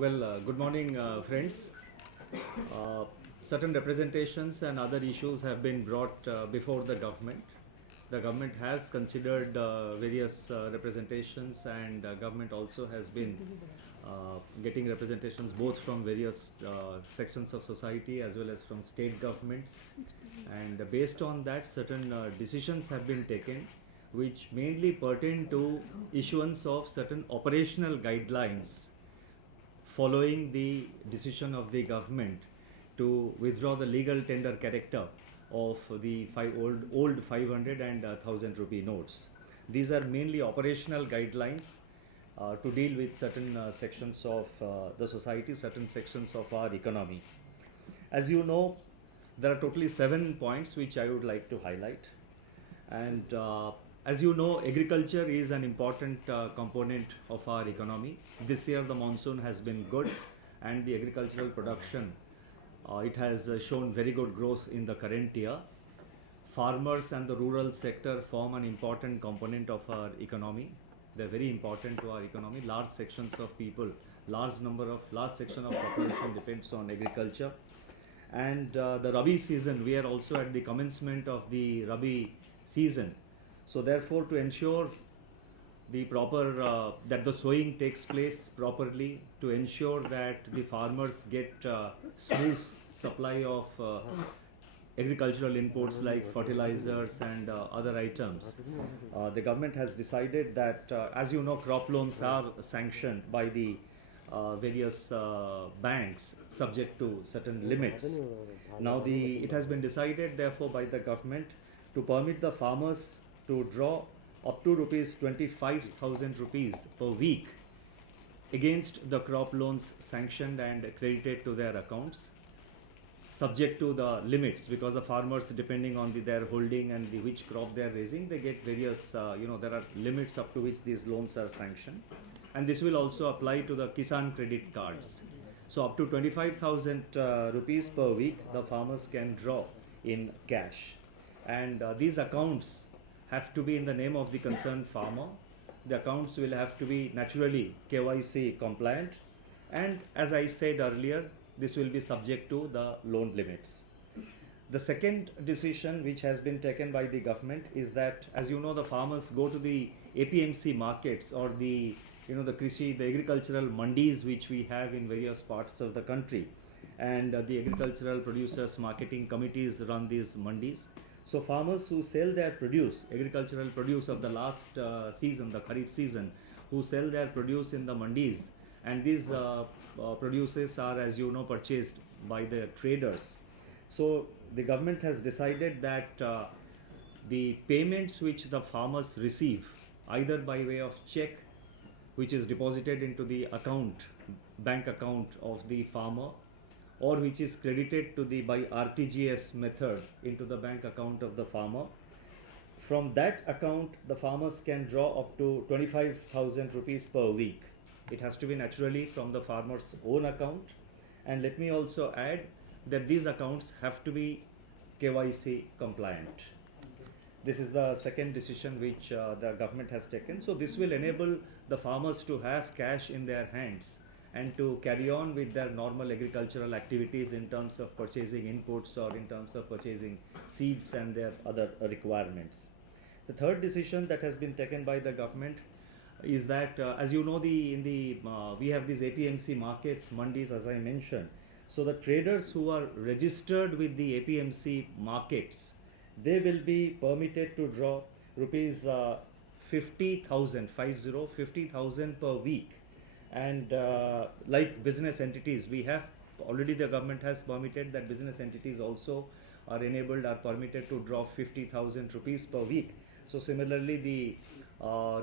Good morning, friends. Uh, Certain representations and other issues have been brought before the government. The government has considered various representations, and government also has been getting representations both from various sections of society as well as from state governments. And based on that, certain decisions have been taken, which mainly pertain to issuance of certain operational guidelines following the decision of the government to withdraw the legal tender character of the old 500 and 1000 rupee notes. These are mainly operational guidelines to deal with certain sections of the society, certain sections of our economy. As you know, there are totally 7 points which I would like to highlight. And as you know, agriculture is an important component of our economy. This year the monsoon has been good, and the agricultural production, it has shown very good growth in the current year. Farmers and the rural sector form an important component of our economy. They're very important to our economy. Large sections of people, large section of population depends on agriculture. And the Rabi season, we are also at the commencement of the Rabi season. So therefore, to ensure the proper that the sowing takes place properly, to ensure that the farmers get smooth supply of agricultural inputs like fertilizers and other items, the government has decided that, as you know, crop loans are sanctioned by the various banks subject to certain limits. Now it has been decided therefore by the government to permit the farmers to draw up to rupees 25,000 rupees per week against the crop loans sanctioned and credited to their accounts, subject to the limits, because the farmers, depending on their holding and which crop they are raising, they get various there are limits up to which these loans are sanctioned. And this will also apply to the Kisan credit cards. So up to 25,000 rupees per week the farmers can draw in cash, and these accounts have to be in the name of the concerned farmer. The accounts will have to be naturally KYC compliant, and as I said earlier, this will be subject to the loan limits. The second decision which has been taken by the government is that, as you know, the farmers go to the APMC markets, or the agricultural mandis which we have in various parts of the country, and the agricultural producers marketing committees run these mandis. So farmers who sell their produce, agricultural produce of the last season, the Kharif season, who sell their produce in the mandis, and these produces are, as you know, purchased by the traders. So the government has decided that the payments which the farmers receive, either by way of check, which is deposited into the bank account of the farmer, or which is credited to by RTGS method into the bank account of the farmer, from that account the farmers can draw up to 25,000 rupees per week. It has to be naturally from the farmer's own account. And let me also add that these accounts have to be KYC compliant. This is the second decision which the government has taken. So this will enable the farmers to have cash in their hands and to carry on with their normal agricultural activities in terms of purchasing inputs or in terms of purchasing seeds and their other requirements. The third decision that has been taken by the government is that, as you know, we have these APMC markets, mandis, as I mentioned. So the traders who are registered with the APMC markets, they will be permitted to draw rupees 50,000 per week. And like business entities, we have already, the government has permitted that business entities also are permitted to draw 50,000 rupees per week. So similarly, the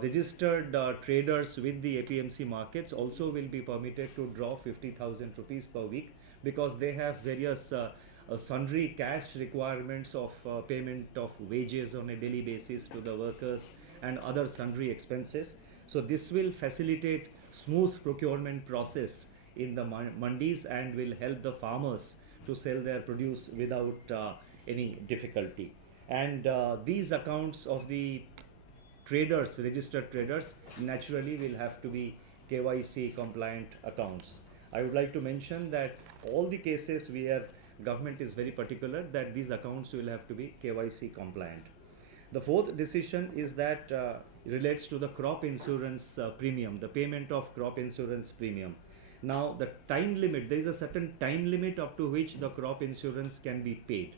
registered traders with the APMC markets also will be permitted to draw 50,000 rupees per week, because they have various sundry cash requirements of payment of wages on a daily basis to the workers and other sundry expenses. So this will facilitate smooth procurement process in the mandis and will help the farmers to sell their produce without any difficulty. And these accounts of the registered traders, naturally will have to be KYC compliant accounts. I would like to mention that all the cases where government is very particular that these accounts will have to be KYC compliant. The fourth decision is that relates to the crop insurance premium, the payment of crop insurance premium. Now, the time limit, there is a certain time limit up to which the crop insurance can be paid.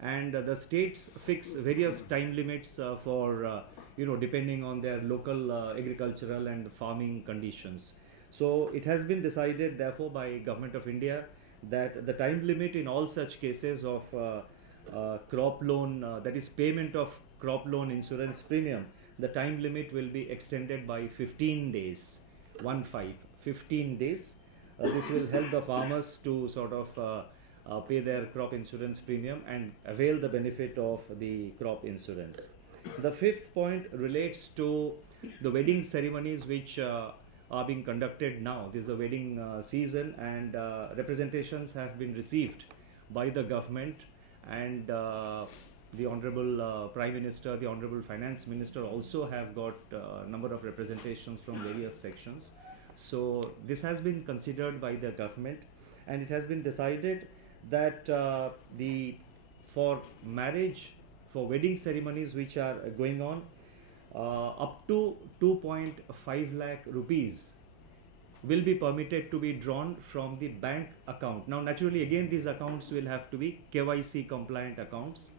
And the states fix various time limits for, depending on their local agricultural and farming conditions. So, it has been decided, therefore, by Government of India that the time limit in all such cases of crop loan, that is payment of crop loan insurance premium, the time limit will be extended by 15 days, 15 days. This will help the farmers to sort of pay their crop insurance premium and avail the benefit of the crop insurance. The fifth point relates to the wedding ceremonies which are being conducted now. This is the wedding season, and representations have been received by the government, and the Honorable Prime Minister, the Honorable Finance Minister also have got a number of representations from various sections. So this has been considered by the government, and it has been decided that for marriage, for wedding ceremonies which are going on, up to 2.5 lakh rupees will be permitted to be drawn from the bank account. Now, naturally, again, these accounts will have to be KYC compliant accounts,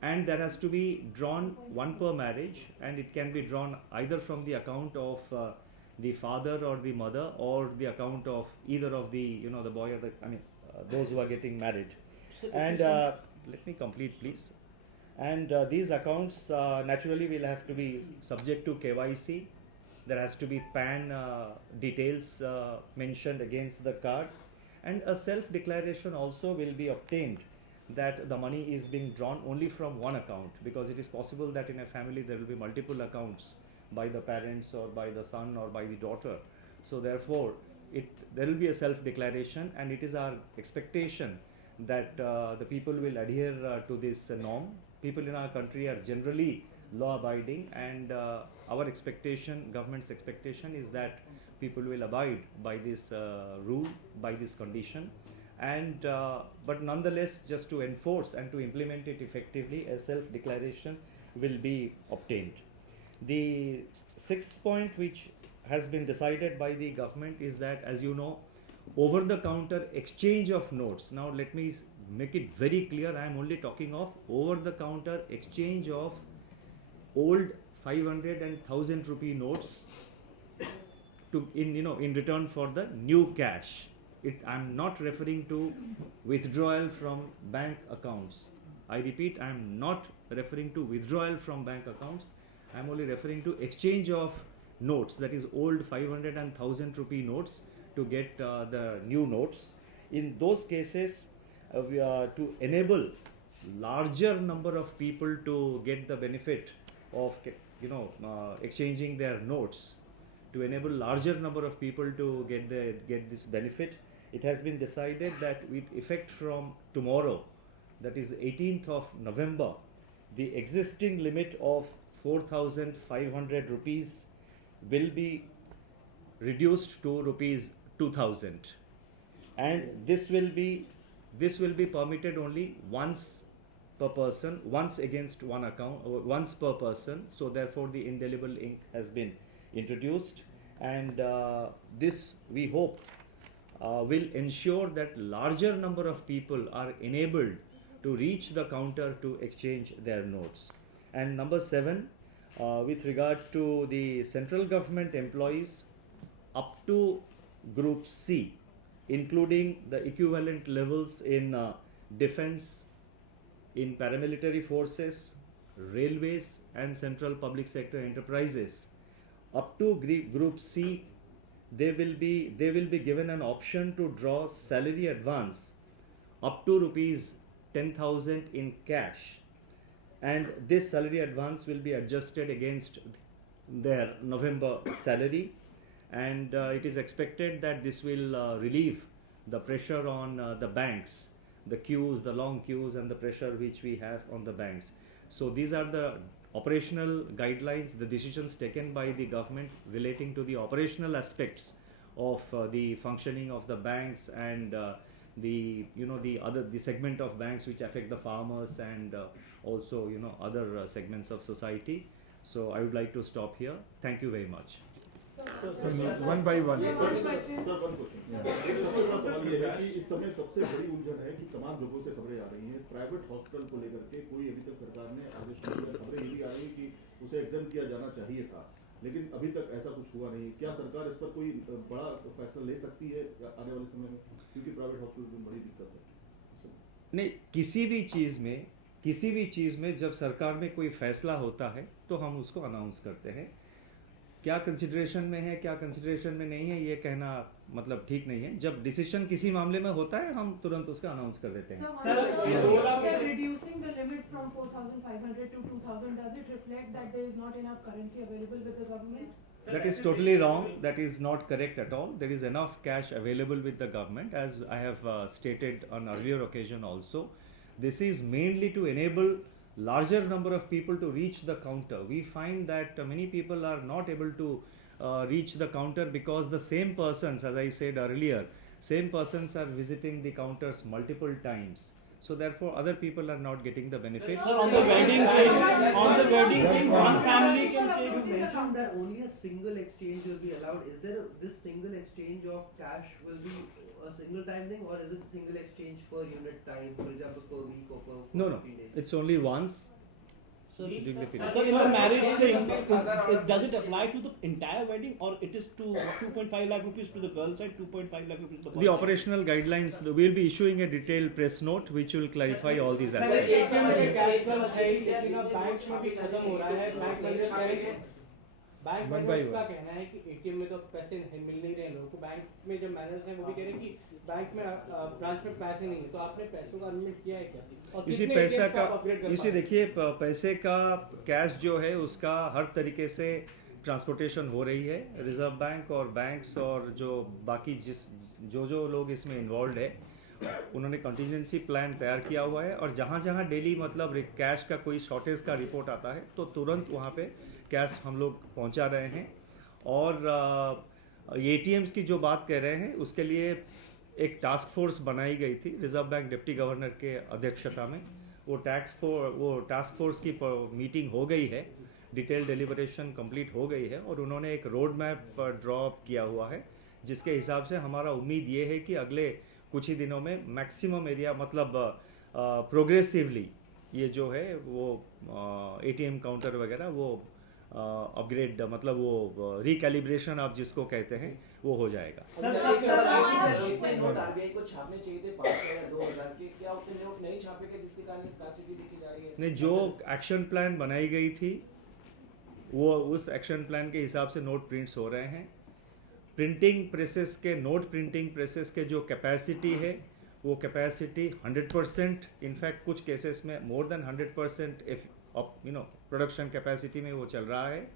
and there has to be drawn one per marriage, and it can be drawn either from the account of the father or the mother, or the account of either of the the boy or the those who are getting married. And let me complete, please. And these accounts naturally will have to be subject to KYC. There has to be PAN details mentioned against the card, and a self-declaration also will be obtained that the money is being drawn only from one account, because it is possible that in a family there will be multiple accounts by the parents or by the son or by the daughter. So therefore, there will be a self-declaration, and it is our expectation that the people will adhere to this norm. People in our country are generally law-abiding, and our expectation, government's expectation, is that people will abide by this rule, by this condition. And but nonetheless, just to enforce and to implement it effectively, a self-declaration will be obtained. The sixth point which has been decided by the government is that, as you know, over-the-counter exchange of notes. Now let me make it very clear, I am only talking of over-the-counter exchange of old 500 and 1000 rupee notes in return for the new cash. I am not referring to withdrawal from bank accounts. I repeat, I am not referring to withdrawal from bank accounts. I am only referring to exchange of notes, that is old 500 and 1000 rupee notes to get the new notes. In those cases, to enable larger number of people to get the benefit of exchanging their notes, to enable larger number of people to get this benefit, it has been decided that with effect from tomorrow, that is 18th of November, the existing limit of 4,500 rupees will be reduced to rupees 2,000, and this will be permitted only once per person, once against one account, once per person. So therefore the indelible ink has been introduced, and this we hope will ensure that larger number of people are enabled to reach the counter to exchange their notes. And number 7, with regard to the central government employees up to Group C, including the equivalent levels in defense, in paramilitary forces, railways and central public sector enterprises, up to Group C, they will be given an option to draw salary advance up to rupees 10,000 in cash, and this salary advance will be adjusted against their November salary, and it is expected that this will relieve the pressure on the banks, the queues, the long queues, and the pressure which we have on the banks. So these are the operational guidelines, the decisions taken by the government relating to the operational aspects of the functioning of the banks and the the segment of banks which affect the farmers and also other segments of society. So I would like to stop here. Thank you very much. One by one. One question. Sir one question मेरा सवाल ये है कि इस समय सबसे बड़ी उलझन है कि तमाम लोगों से खबरें आ रही हैं प्राइवेट हॉस्पिटल को लेकर के कोई अभी तक सरकार ने आदेश नहीं दिया। खबरें ये भी आ रही है कि उसे एग्जाम किया जाना चाहिए था, लेकिन अभी तक ऐसा कुछ हुआ नहीं। क्या सरकार इस पर कोई बड़ा फैसला ले सकती है आने वाले समय में, क्योंकि प्राइवेट हॉस्पिटल में बड़ी दिक्कत है? नहीं, किसी भी चीज़ में जब सरकार में कोई फैसला होता है तो हम उसको अनाउंस करते हैं। क्या कंसिडरेशन में है, क्या कंसिडरेशन में नहीं है, ये कहना मतलब ठीक नहीं है। जब डिसीजन किसी मामले में होता है हम तुरंत उसका अनाउंस कर देते हैं। Sir, reducing the limit from 4,500 to 2,000, does it reflect that there is not enough currency available with the government? That is totally wrong. That is not correct at all. There is enough cash available with the government, as I have stated on earlier occasion also. This is mainly to enable larger number of people to reach the counter. We find that many people are not able to reach the counter because the same persons, as I said earlier, same persons are visiting the counters multiple times. So therefore other people are not getting the benefit. Sir, on the wedding thing, one family can take. You mentioned that only a single exchange will be allowed. Is there this single exchange of cash will be a single time thing, or is it single exchange per unit time, for example per week or per No, 15 days? it's only once. Sir, during the period. in the marriage thing, does it apply to the entire wedding, or it is to 2.5 lakh rupees to the girl side, 2.5 lakh rupees to the boy The side? operational guidelines, we will be issuing a detailed press note which will clarify all these aspects. One bank by managers का one. कहना है कि ATM में तो पैसे मिल नहीं रहे लोगों को। बैंक में जो मैनेजर्स हैं वो भी कह रहे हैं कि बैंक में ब्रांच में पैसे नहीं है। तो आपने पैसों का अरेंजमेंट किया है क्या? और इसी कितने पैसा ATMs का आप upgrade कर इसी पा रहे हैं? देखिए पैसे का कैश जो है उसका हर तरीके से ट्रांसपोर्टेशन हो रही है। रिजर्व बैंक और बैंक्स और जो बाकी जो लोग इसमें इन्वॉल्व है उन्होंने कंटिजेंसी प्लान तैयार किया हुआ है और जहाँ जहाँ डेली मतलब कैश का कोई शॉर्टेज का रिपोर्ट आता है तो तुरंत वहाँ पे कैश हम लोग पहुँचा रहे हैं। और एटीएम्स की जो बात कह रहे हैं उसके लिए एक टास्क फोर्स बनाई गई थी रिजर्व बैंक डिप्टी गवर्नर के अध्यक्षता में। वो टास्क फोर्स की मीटिंग हो गई है, डिटेल डेलिबरेशन कंप्लीट हो गई है और उन्होंने एक रोड मैप ड्रॉ किया हुआ है जिसके हिसाब से हमारा उम्मीद ये है कि अगले कुछ ही दिनों में मैक्सिमम एरिया मतलब प्रोग्रेसिवली ये जो है वो एटीएम काउंटर वगैरह वो अपग्रेड मतलब वो रिकैलिब्रेशन आप जिसको कहते हैं वो हो जाएगा। नहीं, जो एक्शन प्लान बनाई गई थी वो उस एक्शन प्लान के हिसाब से नोट प्रिंट्स हो रहे हैं। प्रिंटिंग प्रेसेस के नोट प्रिंटिंग प्रेसेस के जो कैपेसिटी है वो कैपेसिटी 100%, इनफैक्ट कुछ केसेस में मोर देन 100% प्रोडक्शन कैपेसिटी में वो चल रहा है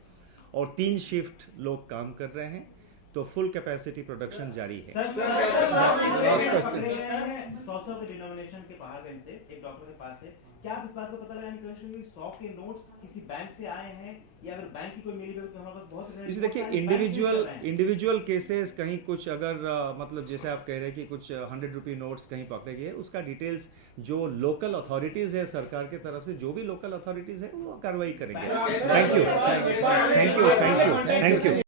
और 3 शिफ्ट लोग काम कर रहे हैं तो फुल कैपेसिटी प्रोडक्शन जारी है। सौ के डिनोमिनेशन के पहाड़गंज से एक डॉक्टर के पास है, क्या आप इस बात को पता लगाने की कोशिश करेंगे 100 के नोट्स किसी बैंक से आए हैं या अगर बैंक की कोई मिली तो हमारे पास बहुत इसे देखिए इंडिविजुअल केसेस कहीं कुछ अगर मतलब जैसे आप कह रहे हैं कि कुछ 100 रुपये नोट्स कहीं पकड़े गए उसका डिटेल्स जो लोकल अथॉरिटीज है सरकार के तरफ से जो भी लोकल अथॉरिटीज है वो कार्रवाई करेंगे। Thank you.